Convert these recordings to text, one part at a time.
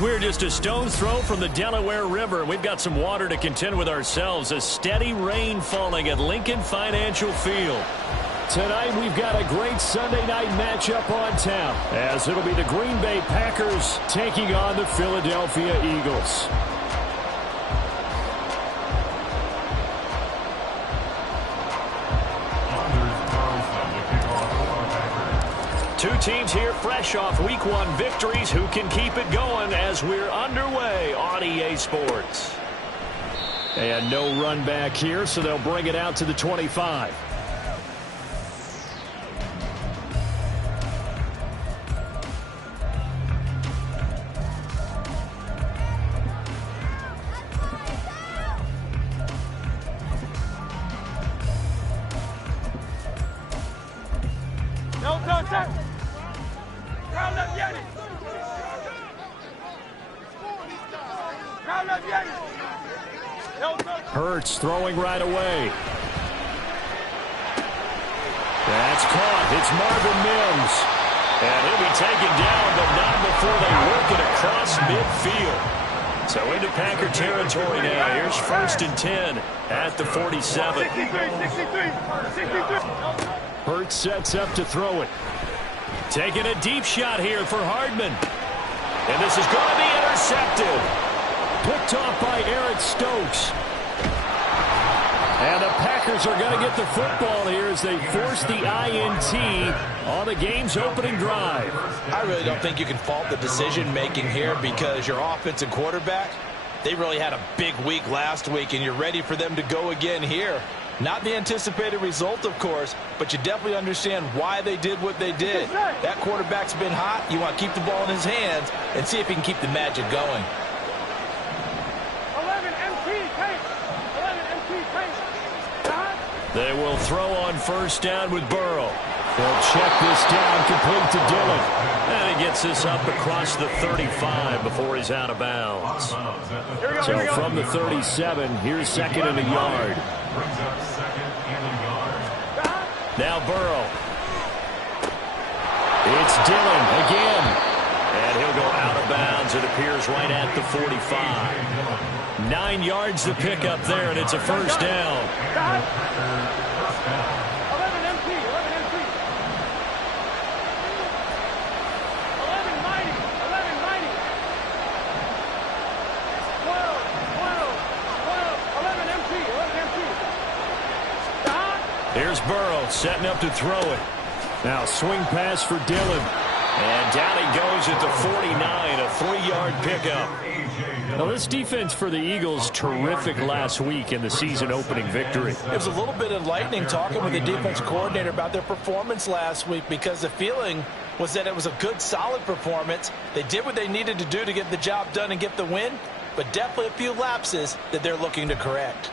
We're just a stone's throw from the Delaware River, and we've got some water to contend with ourselves. A steady rain falling at Lincoln Financial Field. Tonight we've got a great Sunday night matchup on tap, as it'll be the Green Bay Packers taking on the Philadelphia Eagles. Two teams here fresh off Week 1 victories. Who can keep it going as we're underway on EA Sports? And no run back here, so they'll bring it out to the 25. Hurts throwing right away. That's caught. It's Marvin Mims. And he'll be taken down, but not before they work it across midfield. So into Packer territory now. Here's 1st and 10 at the 47. Hurts sets up to throw it. Taking a deep shot here for Hardman. And this is going to be intercepted. Picked off by Eric Stokes. And the Packers are going to get the football here as they force the INT on the game's opening drive. I really don't think you can fault the decision-making here because your offensive quarterback, they really had a big week last week, and you're ready for them to go again here. Not the anticipated result, of course, but you definitely understand why they did what they did. That quarterback's been hot. You want to keep the ball in his hands and see if he can keep the magic going. 11 MT, take. 11 MT, take. They will throw on 1st down with Burrow. They'll check this down, complete to Dillon. And he gets this up across the 35 before he's out of bounds. So from the 37, here's 2nd and a yard. Now Burrow. It's Dillon again. And he'll go out of bounds, it appears, right at the 45. 9 yards to pick up there, and it's a 1st down. 11 MT, 11 MT. 11 mighty, 11 mighty. 12, 11 MT, 11 MT. Here's Burrow setting up to throw it. Now swing pass for Dillon. And down he goes at the 49, a 3-yard pickup. Now this defense for the Eagles, terrific last week in the season-opening victory. It was a little bit enlightening talking with the defense coordinator about their performance last week because the feeling was that it was a good, solid performance. They did what they needed to do to get the job done and get the win, but definitely a few lapses that they're looking to correct.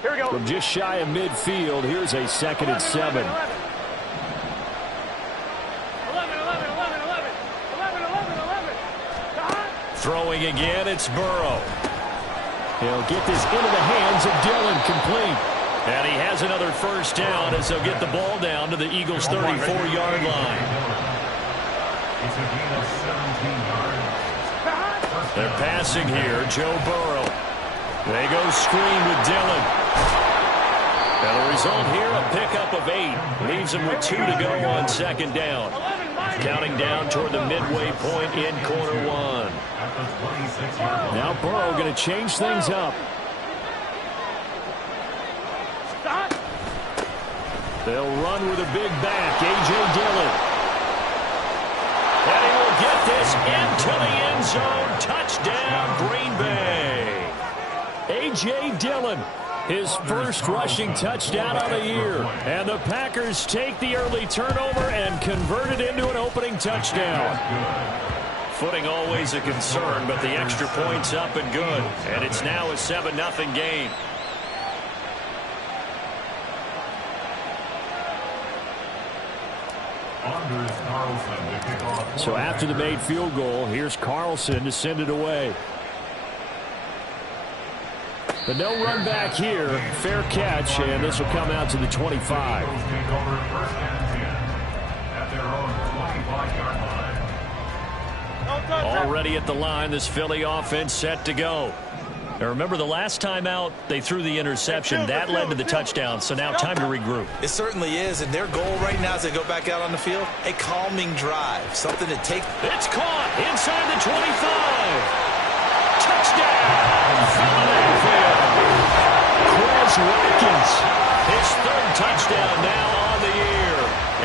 Here we go. From just shy of midfield, here's a 2nd and 7. 11. Throwing again, it's Burrow. He'll get this into the hands of Dillon, complete. And he has another 1st down as they'll get the ball down to the Eagles' 34-yard line. They're passing here, Joe Burrow. They go screen with Dillon. And the result here, a pickup of 8. Leaves him with 2 to go on 2nd down. Counting down toward the midway point in quarter 1. Now Burrow going to change things up. They'll run with a big back, A.J. Dillon. And he will get this into the end zone. Touchdown, Green Bay. A.J. Dillon, his first rushing touchdown of the year. And the Packers take the early turnover and convert it into an opening touchdown. Footing always a concern, but the extra point's up and good. And it's now a 7-0 game. So after the made field goal, here's Carlson to send it away. But no run back here. Fair catch, and this will come out to the 25. All Already at the line, this Philly offense set to go. Now remember, the last time out, they threw the interception. That led to the touchdown, so now time to regroup. It certainly is, and their goal right now as they go back out on the field, a calming drive, something to take. It's caught inside the 25. Touchdown, Philadelphia. Quez Watkins, his third touchdown now on the year.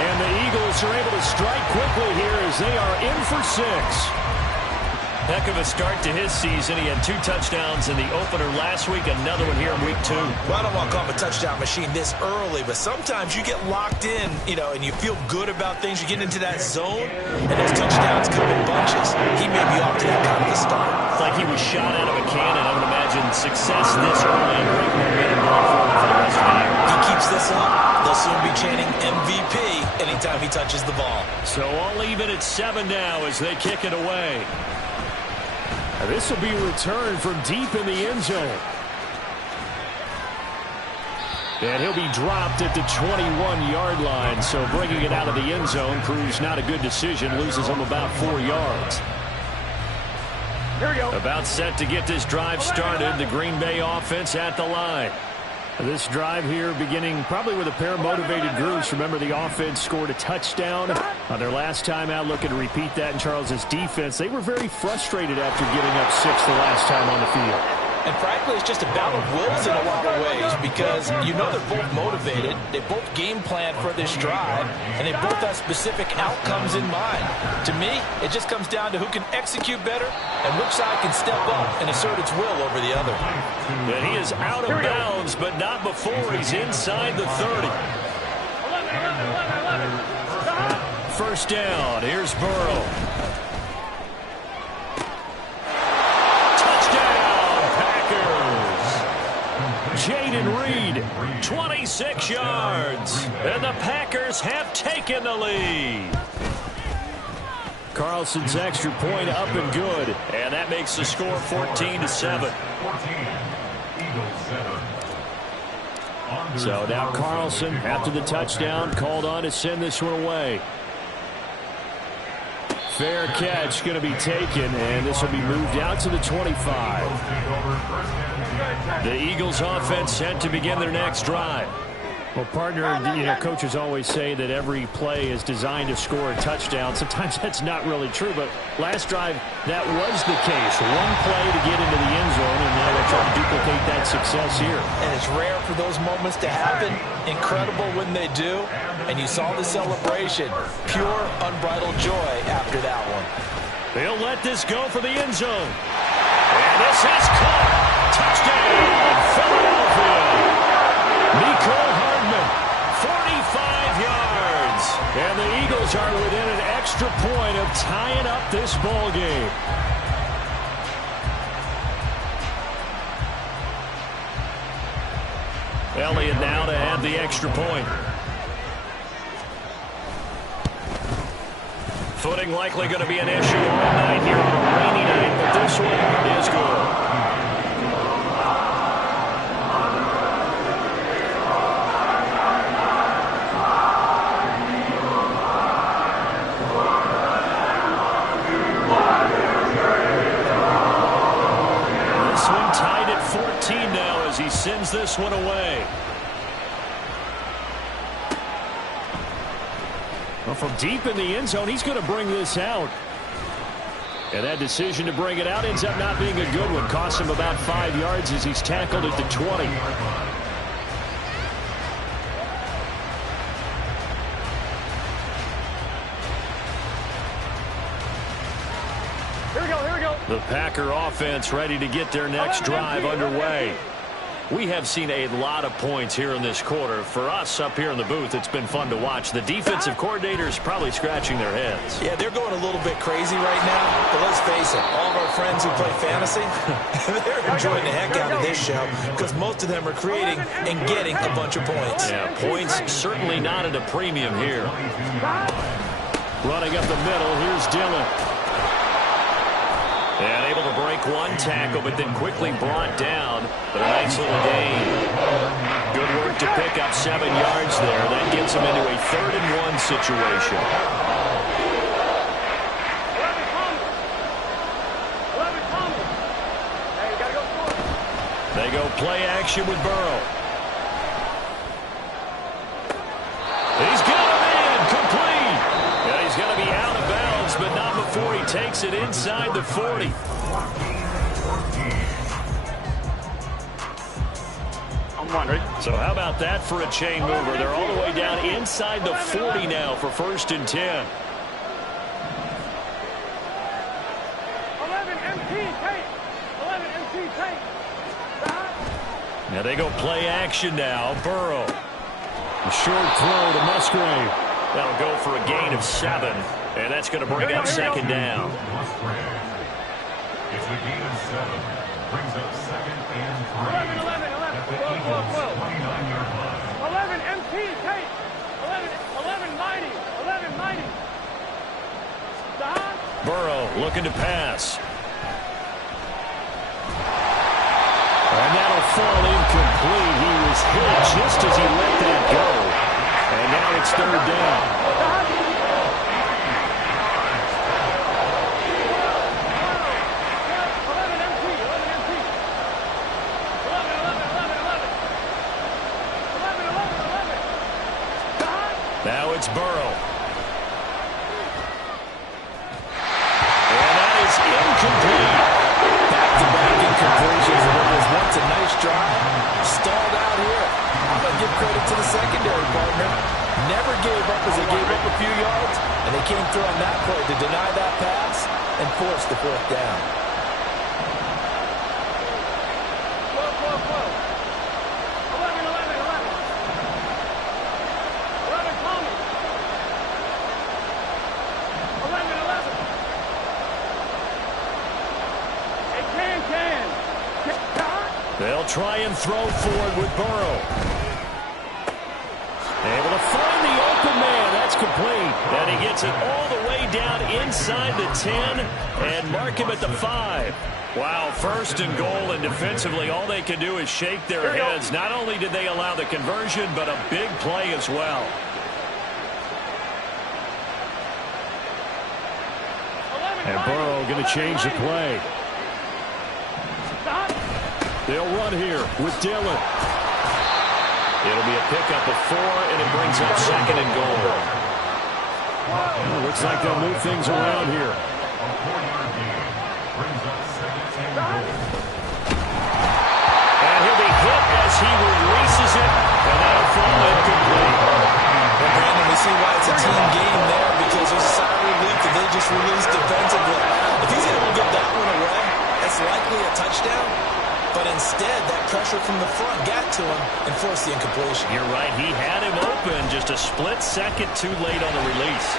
And the Eagles are able to strike quickly here as they are in for 6. Heck of a start to his season. He had 2 touchdowns in the opener last week, another one here in week 2. Well, I don't want to call him a touchdown machine this early, but sometimes you get locked in, and you feel good about things. You get into that zone, and those touchdowns come in bunches. He may be off to that kind of a start. It's like he was shot out of a cannon. I would imagine success this early and great momentum going forward for the rest of the year. He keeps this up, they'll soon be chanting MVP anytime he touches the ball. So all even at 7 now as they kick it away. This will be returned from deep in the end zone. And he'll be dropped at the 21-yard line. So bringing it out of the end zone proves not a good decision. Loses him about 4 yards. Here we go. About set to get this drive started. The Green Bay offense at the line. This drive here beginning probably with a pair of motivated groups. Remember, the offense scored a touchdown on their last time out. Looking to repeat that in Charles's defense. They were very frustrated after giving up 6 the last time on the field. And frankly, it's just a battle of wills in a lot of ways because they're both motivated. They both game plan for this drive, and they both have specific outcomes in mind. To me, it just comes down to who can execute better and which side can step up and assert its will over the other. And he is out of bounds, but not before he's inside the 30. 11. First down. Here's Burrow. Jaden Reed, 26 yards, and the Packers have taken the lead. Carlson's extra point up and good, and that makes the score 14-7. So now Carlson, after the touchdown, called on to send this one away. Fair catch going to be taken, and this will be moved out to the 25. The Eagles offense set to begin their next drive. Well, partner, coaches always say that every play is designed to score a touchdown. Sometimes that's not really true, but last drive, that was the case. One play to get into the end zone, and now they're trying to duplicate that success here. And it's rare for those moments to happen. Incredible when they do. And you saw the celebration. Pure, unbridled joy after that one. They'll let this go for the end zone. And this is caught. Touchdown, Philadelphia. Nico Hardman, 45 yards. And the Eagles are within an extra point of tying up this ball game. Elliott now to add the extra point. Footing likely going to be an issue all night here on a rainy night, but this one is good. This one tied at 14 now as he sends this one away. Well, from deep in the end zone, he's going to bring this out. And that decision to bring it out ends up not being a good one. Costs him about 5 yards as he's tackled at the 20. Here we go. The Packer offense ready to get their next drive underway. We have seen a lot of points here in this quarter. For us up here in the booth, it's been fun to watch. The defensive coordinators probably scratching their heads. Yeah, they're going a little bit crazy right now. But let's face it, all of our friends who play fantasy, they're enjoying the heck out of this show because most of them are creating and getting a bunch of points. Yeah, points certainly not at a premium here. Running up the middle, here's Dillon. And able to break one tackle, but then quickly brought down. But a nice little gain. Good work to pick up 7 yards there. That gets him into a 3rd-and-1 situation. They go play action with Burrow. He's got him in, complete. Yeah, he's going to be out of bounds, but not before he takes it inside the 40. So how about that for a chain mover? They're all the way down inside the 40 now for 1st and 10. 11 MT tape. 11 MT tape. Now they go play action now. Burrow. A short throw to Musgrave. That'll go for a gain of 7. And that's going to bring up 2nd down. It's a gain of 7. Brings up 2nd and 3. 11. 29-yard line. 11 MT tape. 11 mighty. 11 mighty. Burrow looking to pass. And that'll fall incomplete. He was hit just as he let that go. And now it's 3rd down. Now it's Burrow. And that is incomplete. Back-to-back incompletions. It was once a nice drive. Stalled out here. I'm going to give credit to the secondary partner. Never gave up as they gave up a few yards. And they came through on that play to deny that pass and force the 4th down. They'll try and throw forward with Burrow. Able to find the open man. That's complete. And he gets it all the way down inside the 10 and mark him at the 5. Wow, 1st and goal, and defensively all they can do is shake their heads. Not only did they allow the conversion, but a big play as well. And Burrow going to change the play. They'll run here with Dillon. It'll be a pickup of 4, and it brings up 2nd and goal. Looks like they'll move things around here. And he'll be hit as he releases it, and that'll fall incomplete. Well, Brandon, we see why it's a team game there, because there's a sigh of relief that they just released defensively. If he's able to get that one away, that's likely a touchdown. But instead, that pressure from the front got to him and forced the incompletion. You're right. He had him open, just a split second too late on the release.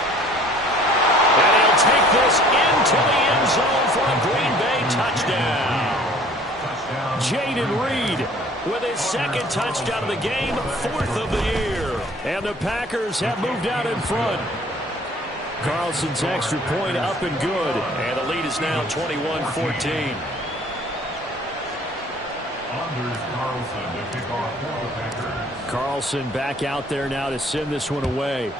And he'll take this into the end zone for a Green Bay touchdown. Jaden Reed with his 2nd touchdown of the game, 4th of the year. And the Packers have moved out in front. Carlson's extra point up and good. And the lead is now 21-14. Carlson back out there now to send this one away.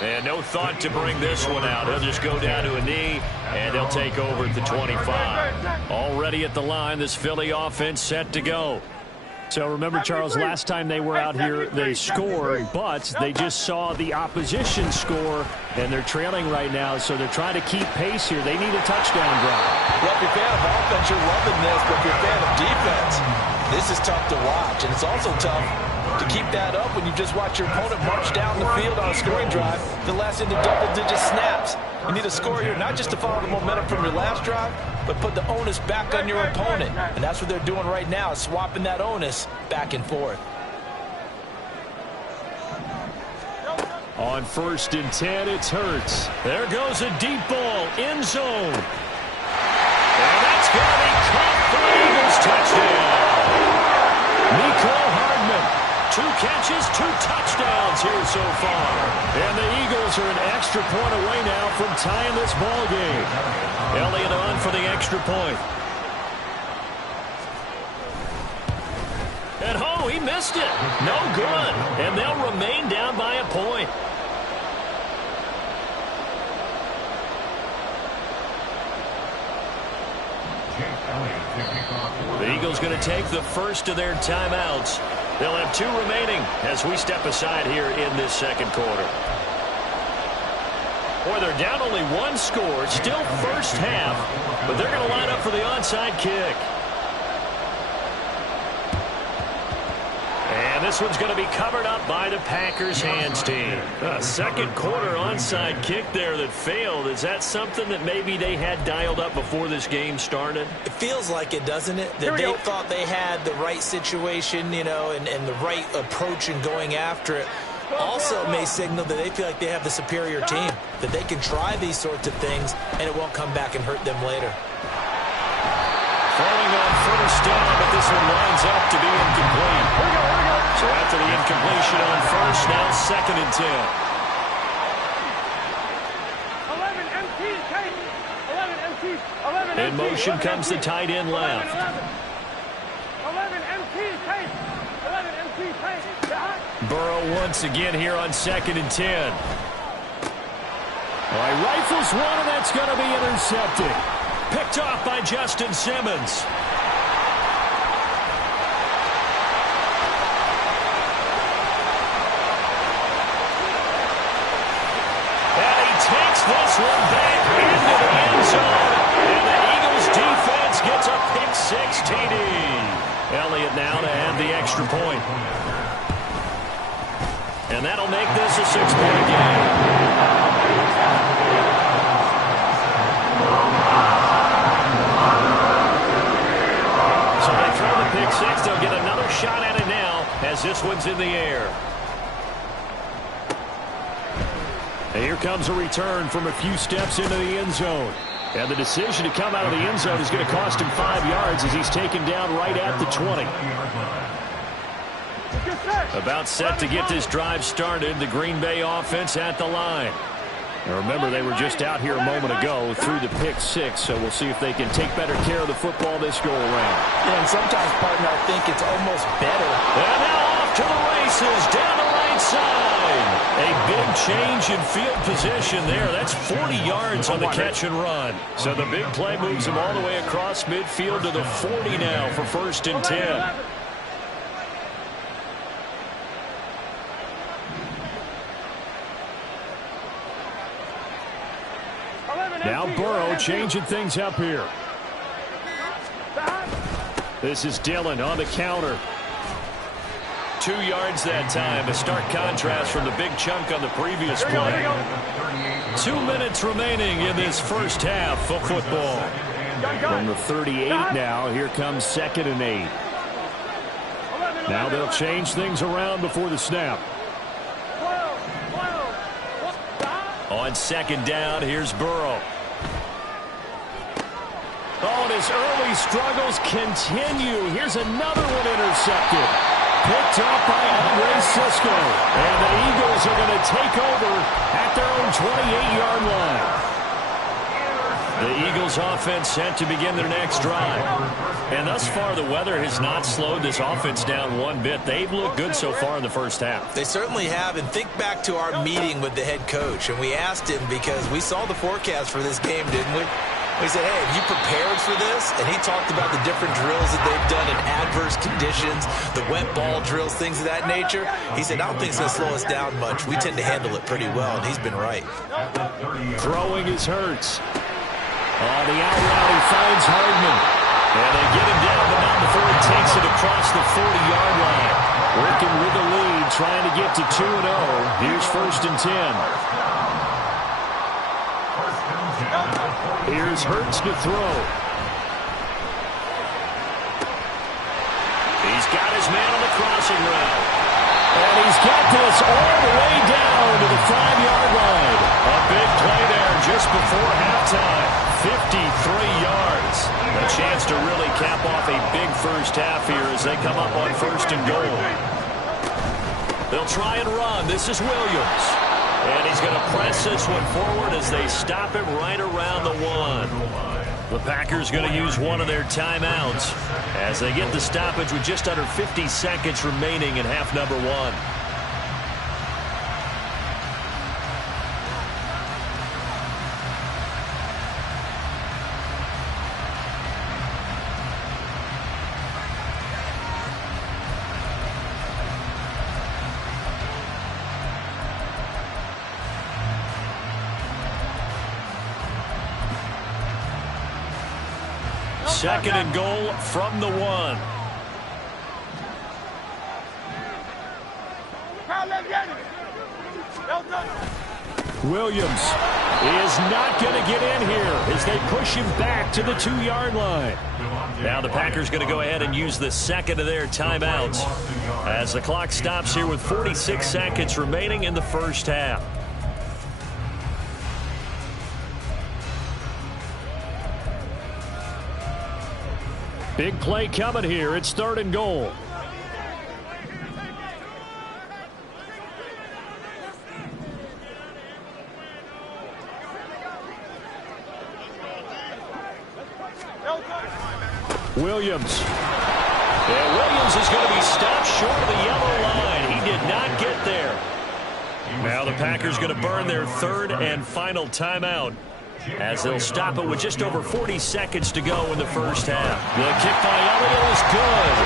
And no thought to bring this one out. He'll just go down to a knee, and they'll take over at the 25. Already at the line, this Philly offense set to go. So remember, Charles, last time they were out here, they scored, but they just saw the opposition score, and they're trailing right now, so they're trying to keep pace here. They need a touchdown drive. Well, if you're a fan of offense, you're loving this, but if you're a fan of defense, this is tough to watch, and it's also tough to keep that up when you just watch your opponent march down the field on a scoring drive the last into double-digit snaps. You need a score here, not just to follow the momentum from your last drive, but put the onus back on your opponent. And that's what they're doing right now, is swapping that onus back and forth. On 1st and 10, it's Hurts. There goes a deep ball, end zone. And that's going to be caught for the Eagles touchdown. Mecole Hardman. 2 catches, 2 touchdowns here so far. And the Eagles are an extra point away now from tying this ball game. Elliott on for the extra point. And oh, he missed it. No good. And they'll remain down by a point. Eagles going to take the first of their timeouts. They'll have 2 remaining as we step aside here in this second quarter. Boy, they're down only 1 score, still first half, but they're going to line up for the onside kick. And this one's going to be covered up by the Packers hands team. A second quarter onside kick there that failed. Is that something that maybe they had dialed up before this game started? It feels like it, doesn't it? That they thought they had the right situation, you know, and the right approach in going after it. Also may signal that they feel like they have the superior team, that they can try these sorts of things and it won't come back and hurt them later. Falling on first down, but this one lines up to be incomplete. So after the incompletion on first, now 2nd and 10. 11 MT, Kate. 11 MT. 11 MT. In motion comes the tight end left. 11 MT, Kate. 11 MT, Kate. Burrow once again here on 2nd and 10. All right, rifles one, and that's going to be intercepted. Picked off by Justin Simmons. And he takes this one back into the end zone. And the Eagles defense gets a pick-6 TD. Elliott now to add the extra point. And that'll make this a 6-point game. Pick-6, they'll get another shot at it now as this one's in the air. And here comes a return from a few steps into the end zone. And the decision to come out of the end zone is going to cost him 5 yards as he's taken down right at the 20. About set to get this drive started, the Green Bay offense at the line. Now remember, they were just out here a moment ago through the pick-6, so we'll see if they can take better care of the football this go-around. Yeah, and sometimes, partner, I think it's almost better. And now off to the races, down the right side. A big change in field position there. That's 40 yards on the catch and run. So the big play moves him all the way across midfield to the 40 now for 1st and 10. Now Burrow changing things up here. This is Dillon on the counter. 2 yards that time. A stark contrast from the big chunk on the previous play. 2 minutes remaining in this first half of football. From the 38 now, here comes 2nd and 8. Now they'll change things around before the snap. On 2nd down, here's Burrow. Oh, and his early struggles continue. Here's another one intercepted. Picked up by Andre Cisco. And the Eagles are going to take over at their own 28-yard line. The Eagles offense set to begin their next drive. And thus far, the weather has not slowed this offense down one bit. They've looked good so far in the first half. They certainly have. And think back to our meeting with the head coach. And we asked him because we saw the forecast for this game, didn't we? We said, hey, have you prepared for this? And he talked about the different drills that they've done in adverse conditions, the wet ball drills, things of that nature. He said, I don't think it's going to slow us down much. We tend to handle it pretty well, and he's been right. Throwing is Hurts. On the out route, he finds Hardman. And they get him down, but not before he takes it across the 40-yard line. Working with the lead, trying to get to 2-0. Here's 1st and 10. Here's Hurts to throw. He's got his man on the crossing route. And he's got this all the way down to the 5-yard line. A big play there just before halftime. 53 yards. A chance to really cap off a big first half here as they come up on 1st and goal. They'll try and run. This is Williams. And he's going to press this one forward as they stop him right around the 1. The Packers going to use one of their timeouts as they get the stoppage with just under 50 seconds remaining in half number 1. second and goal from the 1. Williams is not going to get in here as they push him back to the 2-yard line. Now the Packers going to go ahead and use the second of their timeouts as the clock stops here with 46 seconds remaining in the first half. Big play coming here. It's 3rd and goal. Williams. Yeah, Williams is going to be stopped short of the yellow line. He did not get there. Now the Packers going to burn their 3rd and final timeout as they'll stop it with just over 40 seconds to go in the first half. The kick by Elliott is good.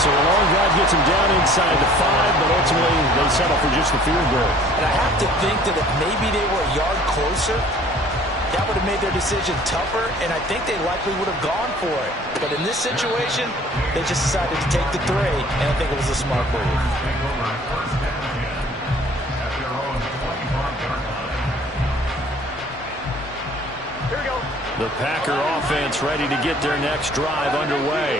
So a long drive gets him down inside the 5, but ultimately they settle for just the field goal. And I have to think that if maybe they were a yard closer, that would have made their decision tougher, and I think they likely would have gone for it. But in this situation, they just decided to take the 3, and I think it was a smart move. The Packer offense ready to get their next drive underway.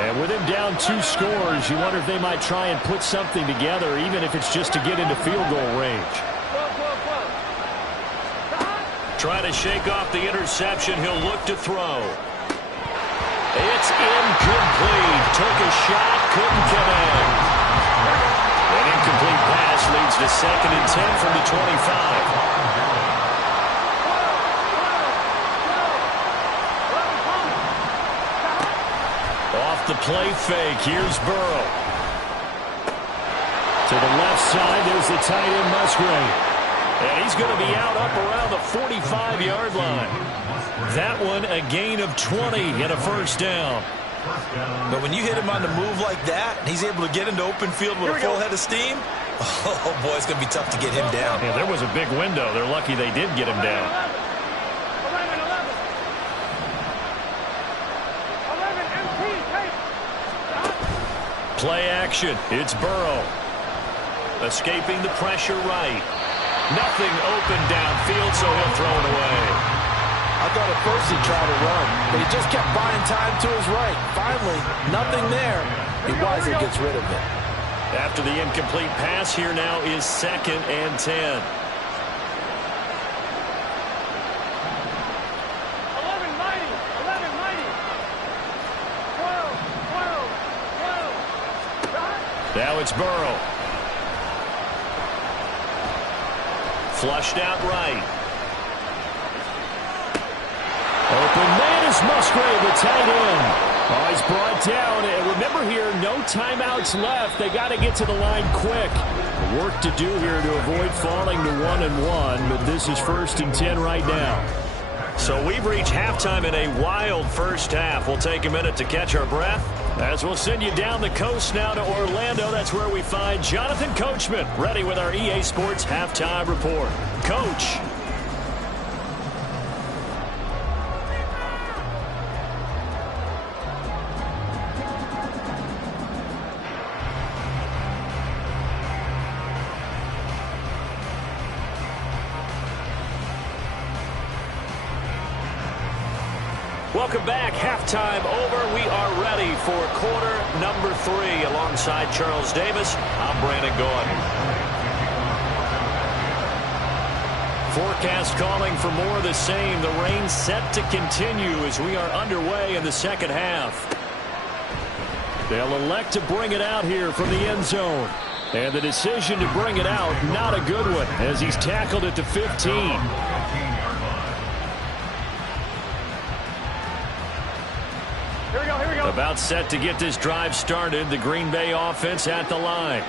And with him down 2 scores, you wonder if they might try and put something together, even if it's just to get into field goal range. Trying to shake off the interception. He'll look to throw. It's incomplete. Took a shot, couldn't get in. An incomplete pass leads to 2nd and 10 from the 25. Off the play fake. Here's Burrow. To the left side, there's the tight end Musgrave. And he's going to be out up around the 45-yard line. That one a gain of 20 and a first down. But when you hit him on the move like that, he's able to get into open field with a full head of steam, oh, boy, it's going to be tough to get him down. Yeah, there was a big window. They're lucky they did get him down. 11. Play action. It's Burrow. Escaping the pressure right. Nothing open downfield, so he'll throw it away. I thought at first he'd try to run, but he just kept buying time to his right. Finally, nothing there. He wisely gets rid of it. After the incomplete pass, here now is 2nd and 10. 11 mighty. 11 mighty. 12. Now it's Burrow. Flushed out right. Open man is Musgrave, the tight end. Oh, he's brought down. And remember here, no timeouts left. They got to get to the line quick. Work to do here to avoid falling to 1-1, but this is 1st and 10 right now. So we've reached halftime in a wild first half. We'll take a minute to catch our breath as we'll send you down the coast now to Orlando. That's where we find Jonathan Coachman ready with our EA Sports Halftime Report. Coach. Welcome back. Halftime over. We are ready for quarter number 3. Alongside Charles Davis, I'm Brandon Gaudin. Forecast calling for more of the same. The rain set to continue as we are underway in the second half. They'll elect to bring it out here from the end zone. And the decision to bring it out, not a good one, as he's tackled at the 15. Here we go. About set to get this drive started. The Green Bay offense at the line.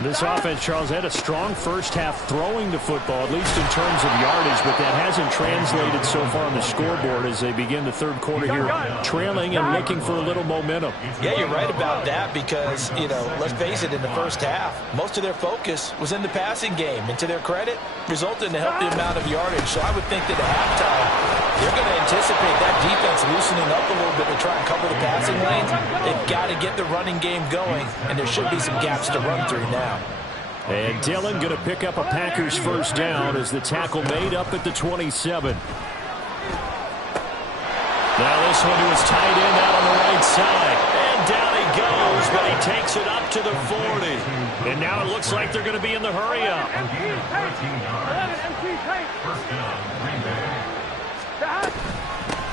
This offense, Charles, had a strong first half throwing the football, at least in terms of yardage, but that hasn't translated so far on the scoreboard as they begin the third quarter here, trailing and looking for a little momentum. Yeah, you're right about that because, you know, let's face it, in the first half, most of their focus was in the passing game. And to their credit, resulted in a healthy amount of yardage. So I would think that at halftime, they're going to anticipate that defense loosening up a little bit to try and cover the passing lanes. They've got to get the running game going, and there should be some gaps to run through now. And Dillon going to pick up a Packers first down as the tackle made up at the 27. Now this one to his tight end out on the right side. And down he goes, but he takes it up to the 40. And now it looks like they're going to be in the hurry-up.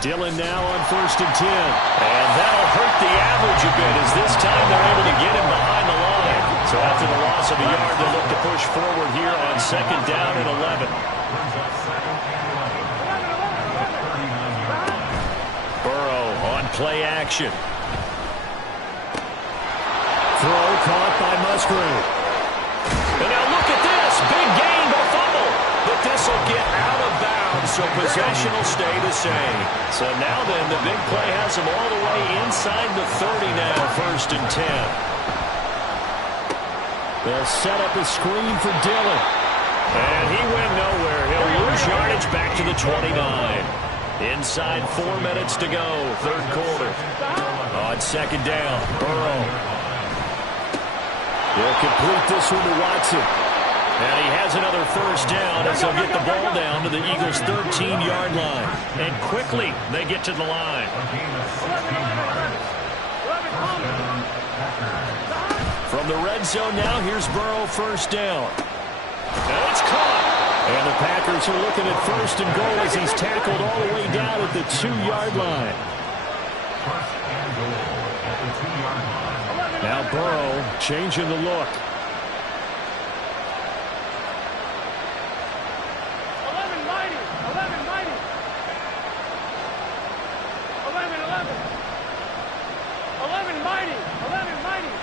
Dillon now on 1st and 10. And that'll hurt the average a bit as this time they're able to get him behind the line. So after the loss of a yard, they'll look to push forward here on 2nd down and 11. Burrow on play action. Throw caught by Musgrave. And now look at this. Big gain, but fumble. But this will get out of bounds, so possession will stay the same. So now then, the big play has them all the way inside the 30 now, 1st and 10. They'll set up a screen for Dillon. And he went nowhere. He'll lose yardage back to the 29. Inside 4 minutes to go, 3rd quarter. On 2nd down, Burrow. He'll complete this one to Watson. And he has another first down as they'll get the ball down to the Eagles' 13-yard line. And quickly, they get to the line. From the red zone now, here's Burrow, first down. And it's caught. And the Packers are looking at 1st and goal as he's tackled all the way down at the 2-yard line. Now Burrow changing the look. 11 mighty. 11 mighty. 11 11. 11 mighty. 11 mighty.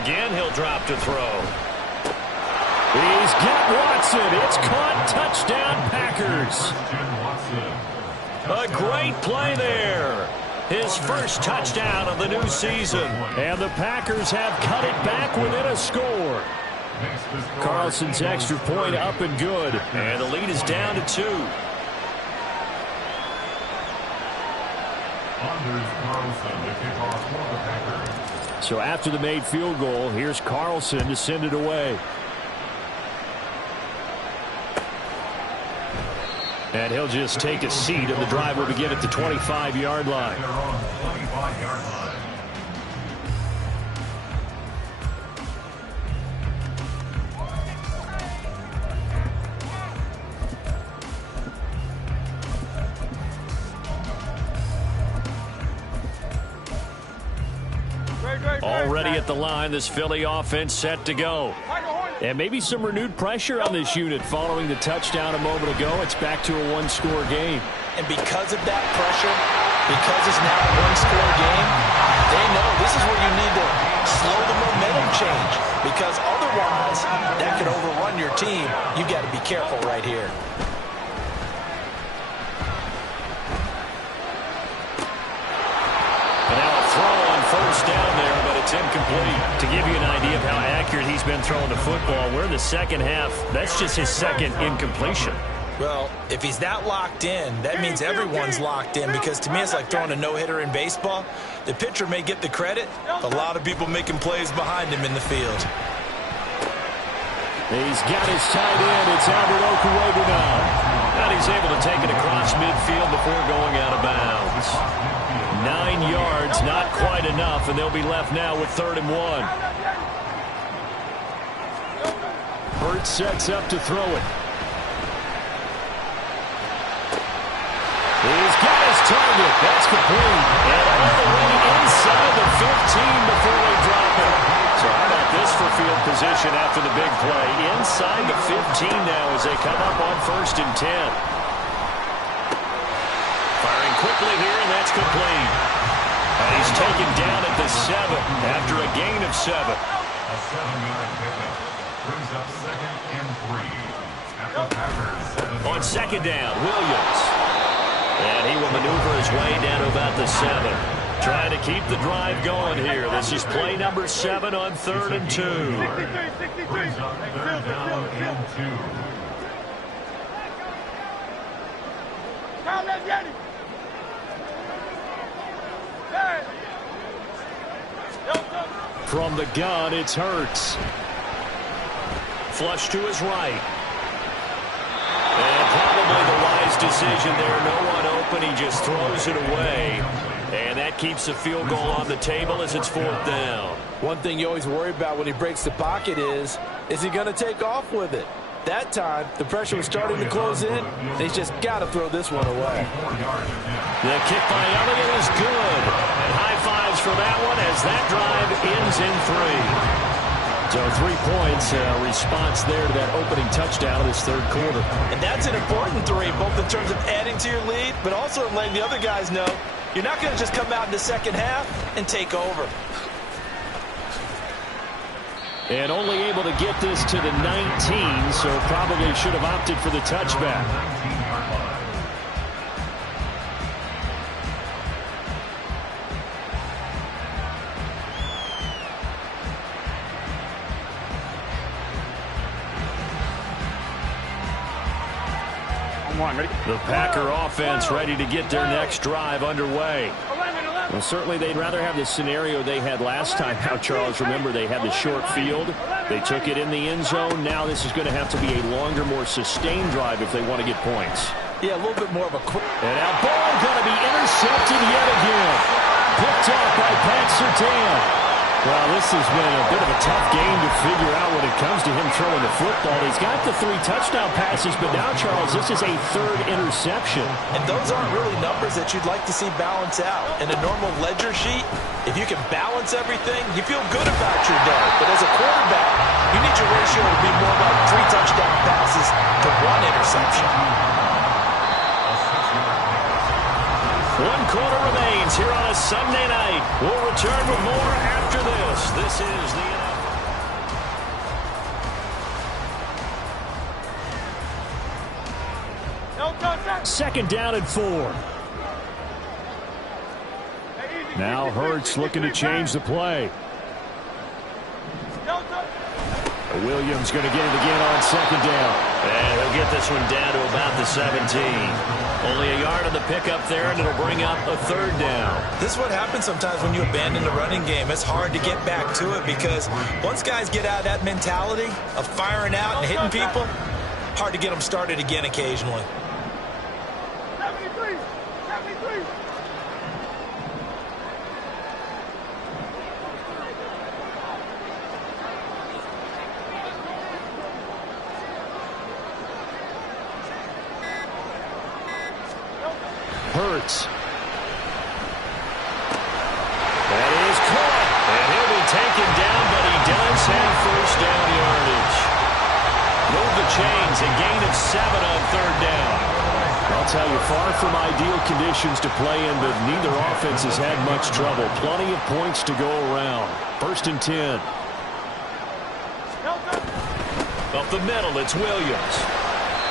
Again, he'll drop to throw. He's got Watson. It's caught. Touchdown, Packers. A great play there. His first touchdown of the new season. And the Packers have cut it back within a score. Carlson's extra point up and good. And the lead is down to 2. So after the made field goal, here's Carlson to send it away. And he'll just take a seat, and the drive will begin at the 25-yard line. Already at the line, this Philly offense set to go. And maybe some renewed pressure on this unit following the touchdown a moment ago. It's back to a one-score game. And because of that pressure, because it's now a one-score game, they know this is where you need to slow the momentum change. Because otherwise, that could overrun your team. You've got to be careful right here. And now a throw on first down there, but it's incomplete. To give you an idea of how accurate he's been throwing the football, we're in the second half. That's just his second incompletion. Well, if he's that locked in, that means everyone's locked in, because to me it's like throwing a no-hitter in baseball. The pitcher may get the credit, a lot of people making plays behind him in the field. He's got his tight end. It's Albert Okuwobu now. And he's able to take it across midfield before going out of bounds. 9 yards, not quite enough, and they'll be left now with 3rd and 1. Hurt sets up to throw it. He's got his target. That's complete. And all the way inside the 15 before they drop it. So how about this for field position after the big play? Inside the 15 now as they come up on 1st and 10. Firing quickly here, and that's complete. And he's taken down at the 7 after a gain of 7. A 7-yard pickup. Brings up 2nd and 3. At the Packers' 7. On 2nd down, Williams. And he will maneuver his way down to about the 7. Trying to keep the drive going here. This is play number 7 on 3rd and 2. Brings up 3rd down and 2. From the gun, it's Hurts. Flush to his right. And probably the wise decision there. No one open. He just throws it away. And that keeps the field goal on the table as it's 4th down. One thing you always worry about when he breaks the pocket is he going to take off with it? That time, the pressure was starting to close in. He's just got to throw this one away. The kick by Elliott is good. And high fives for that one as that drive ends in 3. So 3 points, response there to that opening touchdown of this 3rd quarter. And that's an important 3, both in terms of adding to your lead, but also letting the other guys know you're not going to just come out in the second half and take over. And only able to get this to the 19, so probably should have opted for the touchback. The Packer offense ready to get their next drive underway. Well, certainly they'd rather have the scenario they had last time out, Charles. Remember, they had the short field. They took it in the end zone. Now this is going to have to be a longer, more sustained drive if they want to get points. Yeah, a little bit more of a quick. And that ball going to be intercepted yet again. Picked up by Pat Surtain. Well, this has been a bit of a tough game to figure out when it comes to him throwing the football. He's got the 3 touchdown passes, but now, Charles, this is a 3rd interception. And those aren't really numbers that you'd like to see balance out. In a normal ledger sheet, if you can balance everything, you feel good about your day. But as a quarterback, you need your ratio to be more like 3 touchdown passes to 1 interception. 1 quarter remains here on a Sunday night. We'll return with more after this. This is the NFL. 2nd down and 4. Now Hurts looking to change the play. Williams going to get it again on 2nd down. And he'll get this one down to about the 17. Only a yard on the pickup there, and it'll bring up a 3rd down. This is what happens sometimes when you abandon the running game. It's hard to get back to it because once guys get out of that mentality of firing out and hitting people, hard to get them started again occasionally. 73! 73! Hurts. That is caught. And he'll be taken down, but he does have 1st down yardage. Move the chains, a gain of 7 on 3rd down. I'll tell you, far from ideal conditions to play in, but neither offense has had much trouble. Plenty of points to go around. 1st and 10. Up the middle, it's Williams.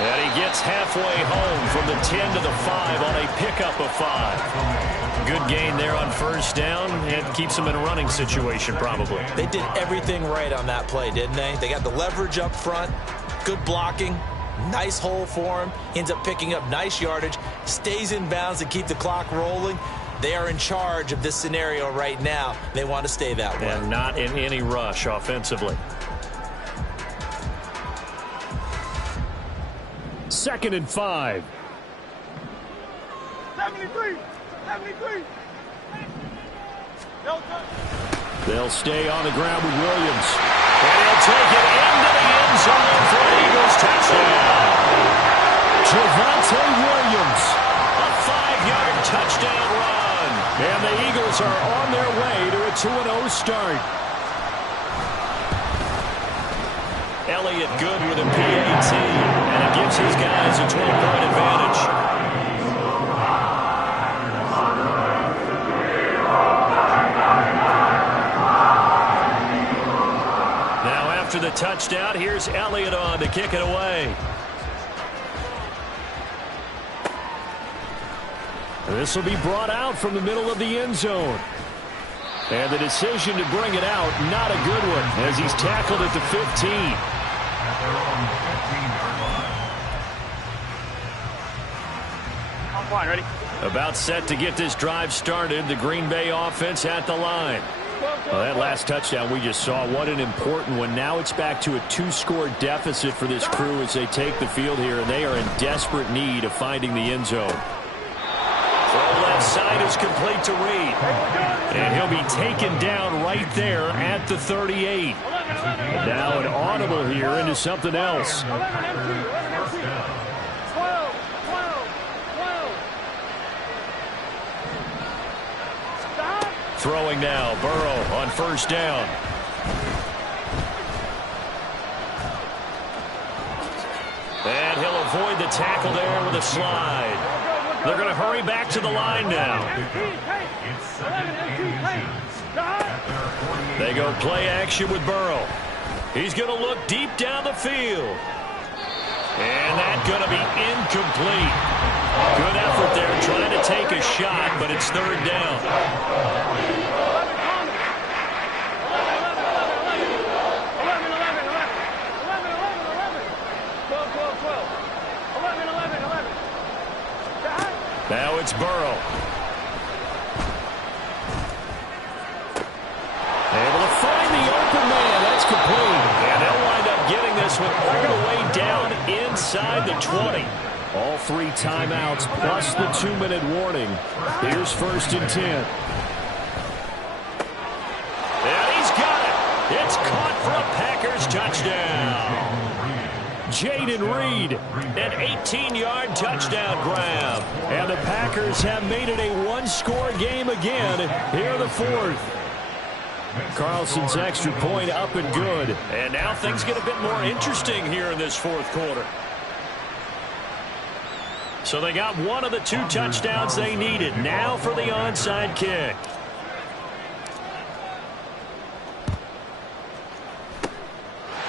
And he gets halfway home from the 10 to the 5 on a pickup of 5. Good gain there on 1st down, and keeps him in a running situation probably. They did everything right on that play, didn't they? They got the leverage up front, good blocking, nice hole for him. He ends up picking up nice yardage, stays in bounds to keep the clock rolling. They are in charge of this scenario right now. They want to stay that way. And not in any rush offensively. 2nd and 5. 73! 73! They'll stay on the ground with Williams. And he'll take it into the end zone for an Eagles touchdown. Javonte Williams, a 5-yard touchdown run. And the Eagles are on their way to a 2-0 start. Elliott good with a PAT, and it gives his guys a 12-point advantage. after the touchdown. Here's Elliott on to kick it away. This will be brought out from the middle of the end zone. And the decision to bring it out, not a good one, as he's tackled at the 15. At their own 15-yard line. I'm fine, ready? About set to get this drive started. The Green Bay offense at the line. Well, that last touchdown we just saw, what an important one. Now it's back to a 2-score deficit for this crew as they take the field here, and they are in desperate need of finding the end zone. Throw left side is complete to Reed. And he'll be taken down right there at the 38. Now an audible here into something else. 11 empty. 12. Stop. Throwing now, Burrow on first down. And he'll avoid the tackle there with a slide. They're going to hurry back to the line now. They go play action with Burrow. He's going to look deep down the field. And that's going to be incomplete. Good effort there trying to take a shot, but it's third down. 11. Now it's Burrow. Able to find the open man. That's complete. And they'll wind up getting this one all the way down inside the 20. All 3 timeouts plus the 2-minute warning. Here's first and 10. And he's got it. It's caught for a Packers touchdown. Jaden Reed, an 18-yard touchdown grab. And the Packers have made it a 1-score game again here in the 4th. Carlson's extra point up and good. And now things get a bit more interesting here in this 4th quarter. So they got one of the 2 touchdowns they needed. Now for the onside kick.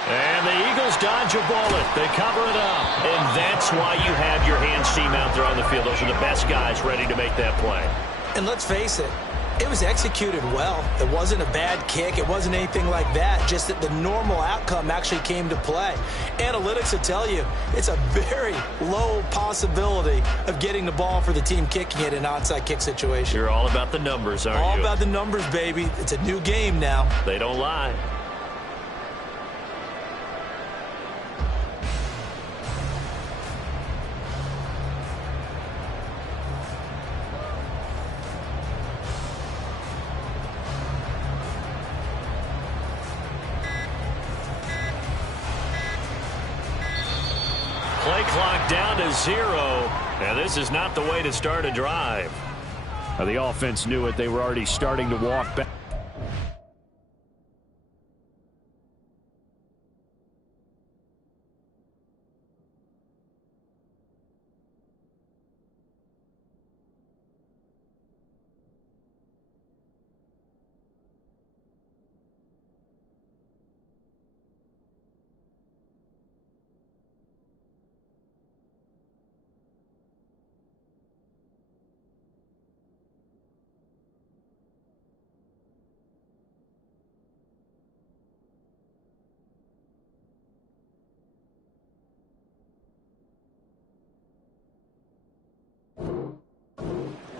And the Eagles dodge a bullet. They cover it up. And that's why you have your hands team out there on the field. Those are the best guys ready to make that play. And let's face it, it was executed well. It wasn't a bad kick. It wasn't anything like that. Just that the normal outcome actually came to play. Analytics will tell you it's a very low possibility of getting the ball for the team kicking it in an onside kick situation. You're all about the numbers, aren't you? All about the numbers, baby. It's a new game now. They don't lie. Play clock down to 0, and this is not the way to start a drive. Now, the offense knew it. They were already starting to walk back.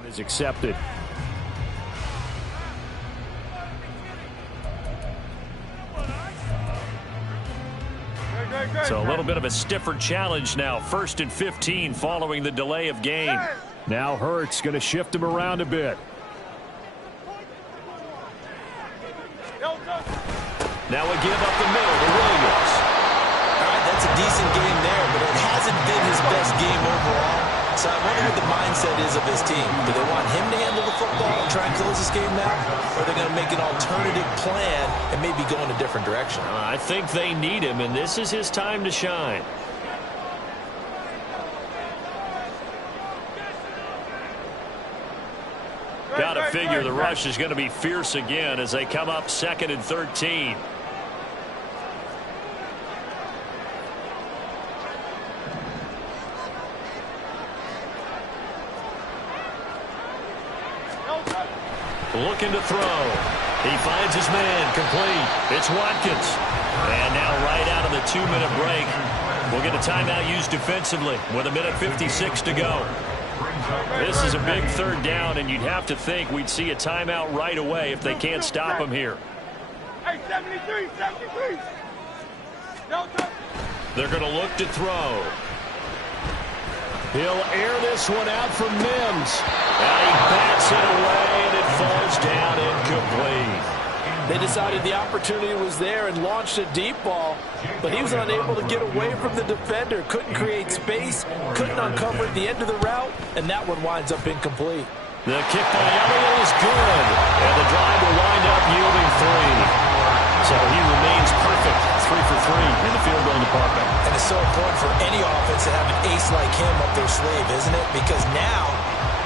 Is accepted. So a little bit of a stiffer challenge now. 1st and 15 following the delay of game. Now Hurts going to shift him around a bit. Now we give up the middle to Williams. All right, that's a decent game there, but it hasn't been his best game overall. So I wonder what the mindset is of his team. Do they want him to handle the football and try and close this game out? Or are they going to make an alternative plan and maybe go in a different direction? I think they need him, and this is his time to shine. Got to figure the rush is going to be fierce again as they come up 2nd and 13. looking to throw. He finds his man, complete. It's Watkins. And now right out of the 2-minute break, we'll get a timeout used defensively with 1:56 to go. This is a big third down, and you'd have to think we'd see a timeout right away if they can't stop him here. Hey, 73, 73. They're going to look to throw. He'll air this one out for Mims. And he bats it away, and it falls down incomplete. They decided the opportunity was there and launched a deep ball, but he was unable to get away from the defender. Couldn't create space, couldn't uncover at the end of the route, and that one winds up incomplete. The kick by Elliott is good, and the drive will wind up yielding 3. So he remains perfect, 3 for 3 in the field goal department. And it's so important for any offense to have an ace like him up their sleeve, isn't it? Because now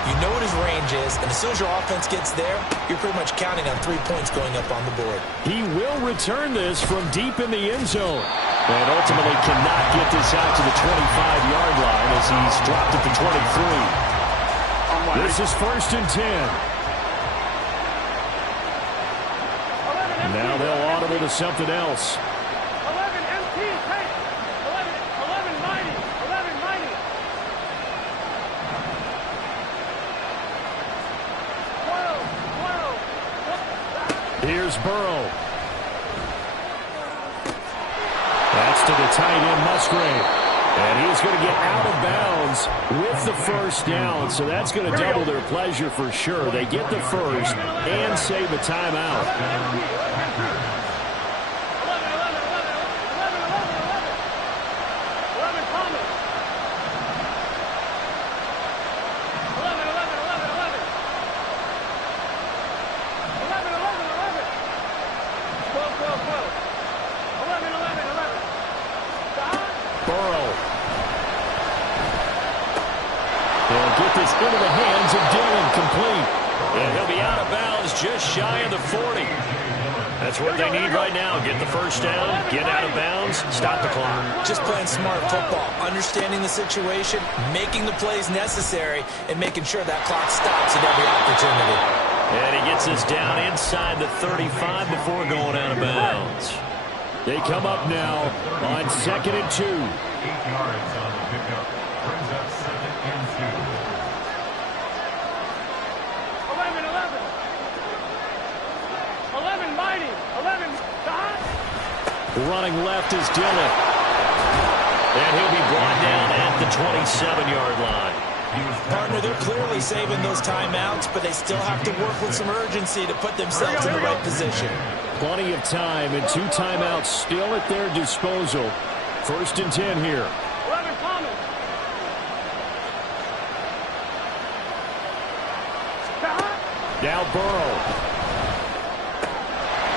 you know what his range is, and as soon as your offense gets there, you're pretty much counting on 3 points going up on the board. He will return this from deep in the end zone, and ultimately cannot get this out to the 25-yard line as he's dropped at the 23. This is 1st and 10. Now they'll audible to something else. 11 MT, take. 11 mighty. 11 mighty. 12. Here's Burrow. That's to the tight end, Musgrave. And he's going to get out of bounds with the first down, so that's going to double their pleasure for sure. They get the first and save a timeout. 11. Burrow. They'll get this into the hands of Dillon, complete. And he'll be out of bounds just shy of the 40. That's what they need right now. Get the first down, get out of bounds, stop the clock. Just playing smart football, understanding the situation, making the plays necessary, and making sure that clock stops at every opportunity. And he gets this down inside the 35 before going out of bounds. They come up now on 2nd and 2. 8 yards on the pickup. Brings up 2nd and 2. 11 mighty. 11 dot. Running left is Dillon. And he'll be brought down at the 27-yard line. Partner, they're clearly saving those timeouts, but they still have to work with some urgency to put themselves in the right position. Plenty of time and 2 timeouts still at their disposal. 1st and 10 here. 11 Thomas. Now Burrow.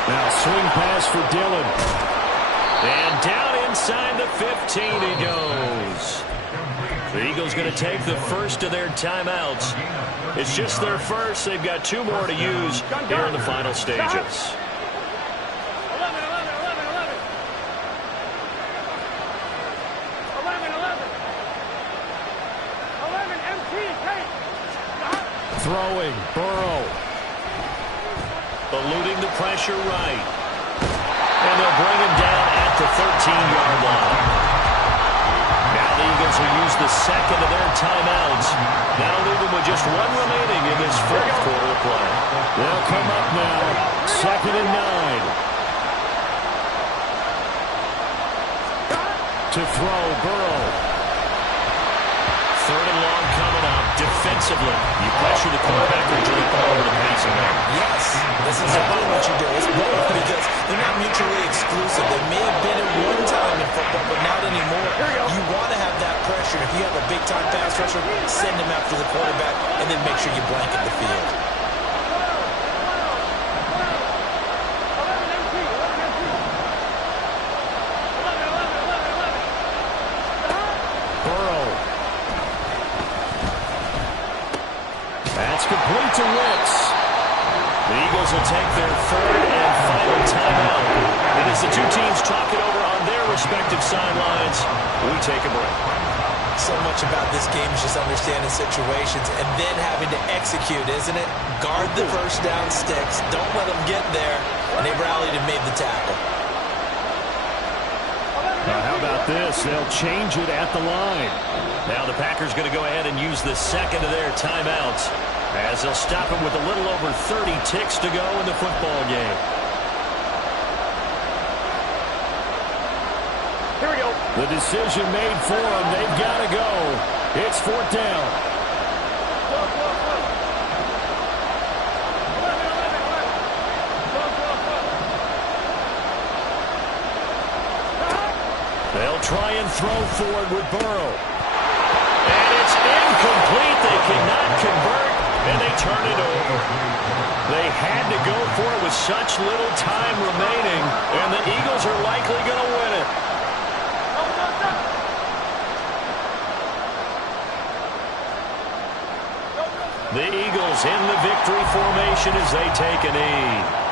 Now swing pass for Dillon. And down inside the 15 he goes. The Eagles going to take the first of their timeouts. It's just their first. They've got 2 more to use here in the final stages. 11 MT, take. Throwing, Burrow. Eluding the pressure right. And they'll bring him down at the 13-yard line. Now the Eagles will use the second of their timeouts. That'll leave them with just 1 remaining in this 4th quarter of play. They'll come up now, 2nd and 9. To throw, Burrow. 3rd and long coming up. Defensively, you pressure the quarterback or drop all over the passing game. Yes, this is exactly what you do. It's both because they're not mutually exclusive. They may have been at one time in football, but not anymore. You want to have that pressure. If you have a big-time pass rusher, send him after the quarterback, and then make sure you blanket the field. Complete to Wicks. The Eagles will take their 3rd and final timeout. And as the 2 teams talk it over on their respective sidelines, we take a break. so much about this game is just understanding situations and then having to execute, isn't it? Guard the first down sticks. Don't let them get there. And they rallied and made the tackle. How about this? They'll change it at the line. Now the Packers going to go ahead and use the second of their timeouts as they'll stop him with a little over 30 ticks to go in the football game. Here we go. The decision made for them. They've got to go. It's fourth down. They'll try and throw forward with Burrow. And it's incomplete. They cannot convert, and they turn it over. They had to go for it with such little time remaining, and the Eagles are likely going to win it. The Eagles in the victory formation as they take a knee.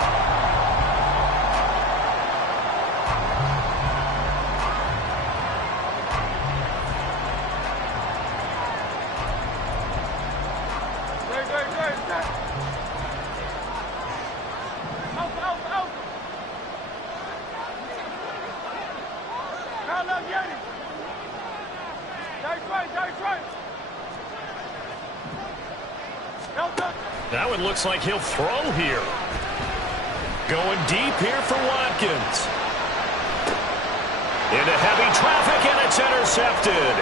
That one looks like he'll throw here. Going deep here for Watkins. Into heavy traffic, and it's intercepted.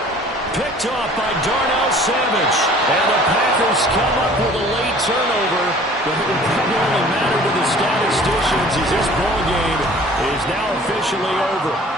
Picked off by Darnell Savage. And the Packers come up with a late turnover. But it will probably only matter to the statisticians as this ball game is now officially over.